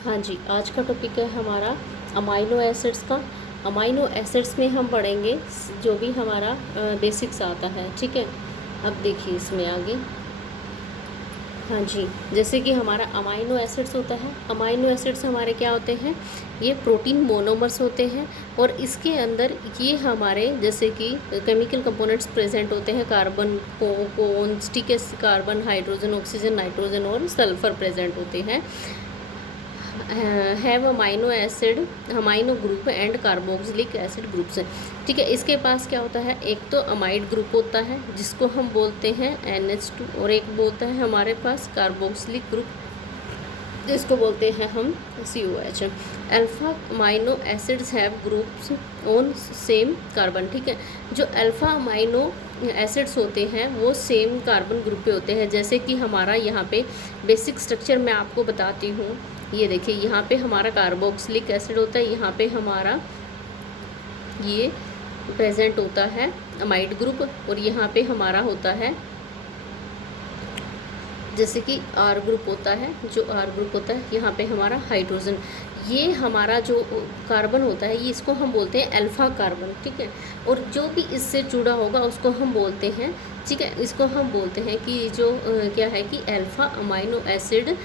हाँ जी, आज का टॉपिक है हमारा अमाइनो एसिड्स का। अमाइनो एसिड्स में हम पढ़ेंगे जो भी हमारा बेसिक्स आता है, ठीक है। अब देखिए इसमें आगे, हाँ जी, जैसे कि हमारा अमाइनो एसिड्स होता है। अमाइनो एसिड्स हमारे क्या होते हैं, ये प्रोटीन मोनोमर्स होते हैं और इसके अंदर ये हमारे जैसे कि केमिकल कंपोनेंट्स प्रेजेंट होते हैं। कार्बन कोन्स, ठीक है, कार्बन, हाइड्रोजन, ऑक्सीजन, नाइट्रोजन और सल्फर प्रेजेंट होते हैं। Have amino acid, amino group and carboxylic acid groups, ठीक है। इसके पास क्या होता है, एक तो अमाइड ग्रुप होता है जिसको हम बोलते हैं NH2 और एक बोलता है हमारे पास कार्बोक्सिलिक ग्रुप जिसको बोलते हैं हम COH। Alpha amino acids have groups on same carbon, ठीक है। जो अल्फा अमाइनो एसिड्स होते हैं वो सेम कार्बन ग्रुप पे होते हैं। जैसे कि हमारा यहाँ पे बेसिक स्ट्रक्चर मैं आपको बताती हूँ। ये देखिए, यहाँ पे हमारा कार्बोक्सिलिक एसिड होता है, यहाँ पे हमारा ये प्रेजेंट होता है अमाइड ग्रुप और यहाँ पे हमारा होता है जैसे कि R ग्रुप होता है। जो R ग्रुप होता है यहाँ पे हमारा हाइड्रोजन, ये हमारा जो कार्बन होता है ये इसको हम बोलते हैं अल्फ़ा कार्बन, ठीक है। और जो भी इससे जुड़ा होगा उसको हम बोलते हैं, ठीक है, इसको हम बोलते हैं कि जो क्या है कि alpha amino acid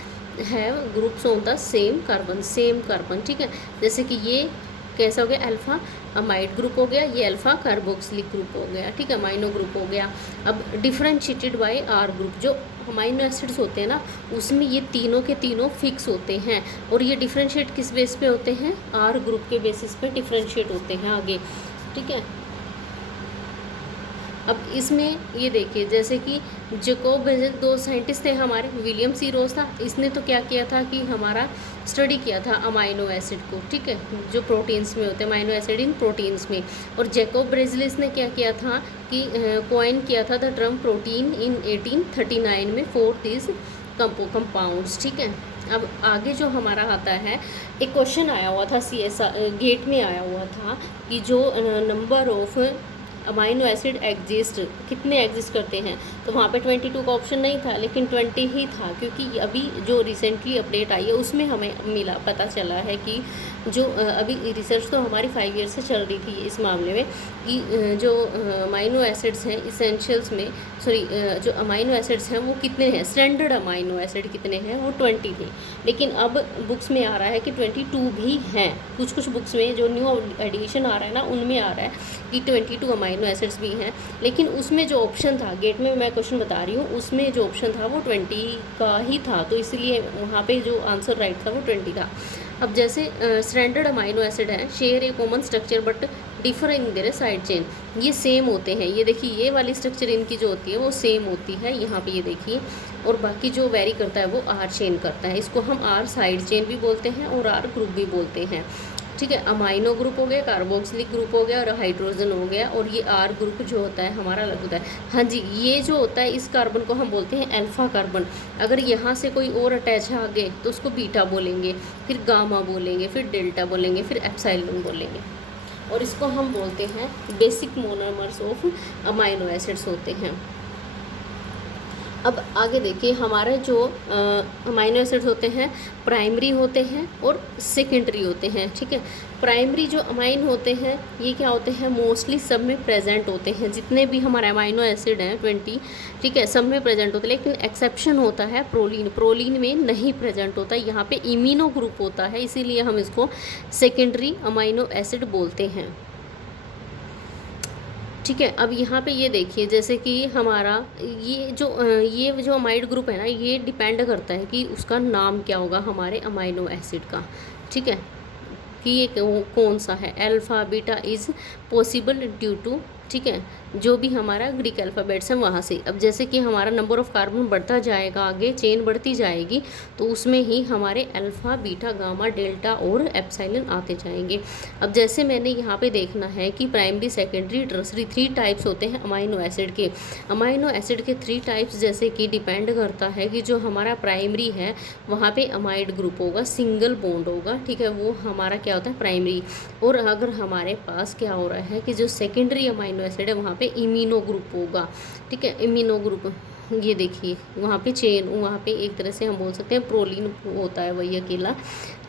have groups on the same carbon, ठीक है। जैसे कि ये कैसा हो गया, अल्फ़ा अमाइड ग्रुप हो गया, ये अल्फ़ा कार्बोक्सिलिक ग्रुप हो गया, ठीक है, अमाइनो ग्रुप हो गया। अब डिफरेंशिएटेड बाय R ग्रुप, जो अमाइनो एसिड्स होते हैं ना उसमें ये तीनों के तीनों फिक्स होते हैं और ये डिफरेंशिएट किस बेस पे होते हैं, R ग्रुप के बेसिस पे डिफरेंशिएट होते हैं आगे, ठीक है। अब इसमें ये देखिए, जैसे कि जैकोब ब्रेजेल, दो साइंटिस्ट थे हमारे, विलियम सी रोज था, इसने तो क्या किया था कि हमारा स्टडी किया था अमाइनो एसिड को, ठीक है, जो प्रोटीन्स में होते हैं, अमाइनो एसिड इन प्रोटीन्स में। और जैकोब ब्रेजेलिस ने क्या किया था कि कॉइन किया था द टर्म प्रोटीन इन 1839 में फॉर दिस कंपाउंड्स, ठीक है। अब आगे जो हमारा आता है, एक क्वेश्चन आया हुआ था CSR गेट में आया हुआ था कि जो number of amino acid exist, कितने एग्जिस्ट करते हैं, तो वहाँ पे 22 का ऑप्शन नहीं था लेकिन 20 ही था, क्योंकि अभी जो रिसेंटली अपडेट आई है उसमें हमें पता चला है कि जो अभी रिसर्च तो हमारी 5 ईयर से चल रही थी इस मामले में कि जो अमाइनो एसिड्स हैं इसेंशियल्स में, जो अमाइनो एसिड्स हैं वो कितने हैं, स्टैंडर्ड अमाइनो एसिड कितने हैं, वो 20 थे। लेकिन अब बुक्स में आ रहा है कि 22 भी हैं। कुछ बुक्स में जो न्यू एडिशन आ रहा है ना उनमें आ रहा है कि 22 अमाइनो एसिड्स भी हैं। लेकिन उसमें जो ऑप्शन था, गेट में मैं क्वेश्चन बता रही हूँ, उसमें जो ऑप्शन था वो 20 का ही था, तो इसलिए वहाँ पे जो आंसर राइट था वो 20 था। अब जैसे स्टैंडर्ड अमाइनो एसिड है, share A common structure but differ in their side chain, ये सेम होते हैं। ये देखिए, ये वाली स्ट्रक्चर इनकी जो होती है वो सेम होती है, यहाँ पे ये देखिए। और बाकी जो वेरी करता है वो R चेन करता है, इसको हम R साइड चेन भी बोलते हैं और R ग्रुप भी बोलते हैं, ठीक है। अमाइनो ग्रुप हो गया, कार्बोक्सिलिक ग्रुप हो गया और हाइड्रोजन हो गया, और ये R ग्रुप जो होता है हमारा अलग होता है। हाँ जी, ये जो होता है इस कार्बन को हम बोलते हैं अल्फ़ा कार्बन। अगर यहाँ से कोई और अटैच है आगे तो उसको बीटा बोलेंगे, फिर गामा बोलेंगे, फिर डेल्टा बोलेंगे, फिर एप्सिलॉन बोलेंगे, और इसको हम बोलते हैं basic monomers of amino acids होते हैं। अब आगे देखिए, हमारे जो अमाइनो एसिड्स होते हैं प्राइमरी होते हैं और सेकेंडरी होते हैं, ठीक है। प्राइमरी जो अमाइन होते हैं ये क्या होते हैं, मोस्टली सब में प्रेजेंट होते हैं, जितने भी हमारे अमाइनो एसिड हैं 20, ठीक है, सब में प्रेजेंट होते हैं। लेकिन एक्सेप्शन होता है प्रोलीन में नहीं प्रेजेंट होता, यहाँ पे इम्यूनो ग्रुप होता है, इसीलिए हम इसको सेकेंडरी अमाइनो एसिड बोलते हैं, ठीक है। अब यहाँ पे ये देखिए, जैसे कि हमारा ये जो अमाइड ग्रुप है ना, ये डिपेंड करता है कि उसका नाम क्या होगा हमारे अमाइनो एसिड का, ठीक है, कि ये कौन सा है। Alpha beta is possible due to, ठीक है, जो भी हमारा ग्रीक अल्फ़ाबेट्स हैं वहाँ से। अब जैसे कि हमारा नंबर ऑफ़ कार्बन बढ़ता जाएगा, आगे चेन बढ़ती जाएगी, तो उसमें ही हमारे अल्फ़ा बीटा गामा डेल्टा और एप्सिलॉन आते जाएंगे। अब जैसे मैंने यहाँ पे देखना है कि प्राइमरी सेकेंडरी टर्सरी 3 टाइप्स होते हैं अमाइनो एसिड के। अमाइनो एसिड के 3 टाइप्स जैसे कि डिपेंड करता है कि जो हमारा प्राइमरी है वहाँ पे अमाइड ग्रुप होगा, सिंगल बॉन्ड होगा, ठीक है, वो हमारा क्या होता है प्राइमरी। और अगर हमारे पास क्या हो रहा है कि जो सेकेंडरी अमाइनो एसिड है वहाँ पे इम्यूनो ग्रुप होगा, ठीक है, इम्यूनो ग्रुप, ये देखिए वहाँ पे चेन, वहाँ पे एक तरह से हम बोल सकते हैं प्रोलीन होता है वही अकेला,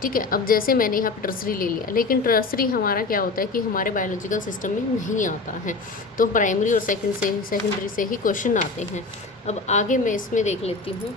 ठीक है। अब जैसे मैंने यहाँ पे टर्सरी ले लिया, लेकिन टर्सरी हमारा क्या होता है कि हमारे बायोलॉजिकल सिस्टम में नहीं आता है, तो प्राइमरी और सेकेंडरी से ही क्वेश्चन आते हैं। अब आगे मैं इसमें देख लेती हूँ